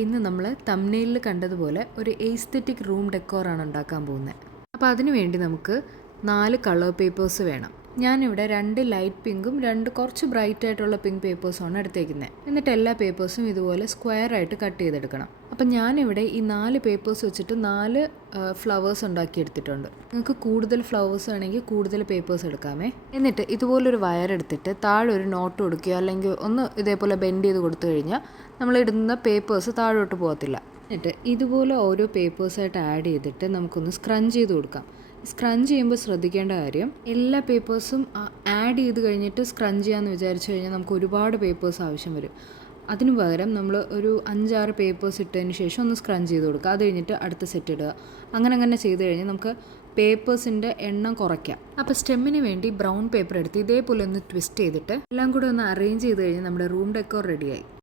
അപ്പോൾ ഇന്ന് നമ്മൾ തംബ്നെയിലിൽ കണ്ടതുപോലെ ഒരു എസ്തെറ്റിക് റൂം ഡെക്കോറാണ് ഉണ്ടാക്കാൻ പോകുന്നത്. അപ്പോൾ അതിനു വേണ്ടി നമുക്ക് 4 കളർ പേപ്പേഴ്സ് വേണം. ഞാനിവിടെ 2 ലൈറ്റ് പിങ്കും 2 കുറച്ച് ബ്രൈറ്റ് ആയിട്ടുള്ള പിങ്ക് പേപ്പേഴ്സുമാണ് എടുത്തേക്കുന്നത്. എന്നിട്ട് എല്ലാ പേപ്പേഴ്സും ഇതുപോലെ സ്ക്വയർ ആയിട്ട് കട്ട് ചെയ്തെടുക്കണം. അപ്പം ഞാനിവിടെ ഈ 4 പേപ്പേഴ്സ് വെച്ചിട്ട് 4 ഫ്ലവേഴ്സ് ഉണ്ടാക്കിയെടുത്തിട്ടുണ്ട്. നിങ്ങൾക്ക് കൂടുതൽ ഫ്ലവേഴ്സ് വേണമെങ്കിൽ കൂടുതൽ പേപ്പേഴ്സ് എടുക്കാമേ. എന്നിട്ട് ഇതുപോലൊരു വയർ എടുത്തിട്ട് താഴെ ഒരു നോട്ട് കൊടുക്കുകയോ അല്ലെങ്കിൽ ഒന്ന് ഇതേപോലെ ബെൻഡ് ചെയ്ത് കൊടുത്തു കഴിഞ്ഞാൽ നമ്മൾ ഇടുന്ന പേപ്പേഴ്സ് താഴോട്ട് പോകത്തില്ല. എന്നിട്ട് ഇതുപോലെ ഓരോ പേപ്പേഴ്സായിട്ട് ആഡ് ചെയ്തിട്ട് നമുക്കൊന്ന് സ്ക്രഞ്ച് ചെയ്ത് കൊടുക്കാം. സ്ക്രഞ്ച് ചെയ്യുമ്പോൾ ശ്രദ്ധിക്കേണ്ട കാര്യം, എല്ലാ പേപ്പേഴ്സും ആഡ് ചെയ്ത് കഴിഞ്ഞിട്ട് സ്ക്രഞ്ച് ചെയ്യാമെന്ന് വിചാരിച്ചു കഴിഞ്ഞാൽ നമുക്ക് ഒരുപാട് പേപ്പേഴ്സ് ആവശ്യം വരും. അതിനു പകരം നമ്മൾ ഒരു 5-6 പേപ്പേഴ്സ് ഇട്ടതിന് ശേഷം ഒന്ന് സ്ക്രഞ്ച് ചെയ്ത് കൊടുക്കുക. അത് കഴിഞ്ഞിട്ട് അടുത്ത സെറ്റ് ഇടുക. അങ്ങനെ ചെയ്ത് കഴിഞ്ഞാൽ നമുക്ക് പേപ്പേഴ്സിൻ്റെ എണ്ണം കുറയ്ക്കാം. അപ്പോൾ സ്റ്റെമ്മിന് വേണ്ടി ബ്രൗൺ പേപ്പർ എടുത്ത് ഇതേപോലെ ഒന്ന് ട്വിസ്റ്റ് ചെയ്തിട്ട് എല്ലാം കൂടെ ഒന്ന് അറേഞ്ച് ചെയ്ത് കഴിഞ്ഞാൽ നമ്മുടെ റൂം ഡെക്കോർ റെഡിയായി.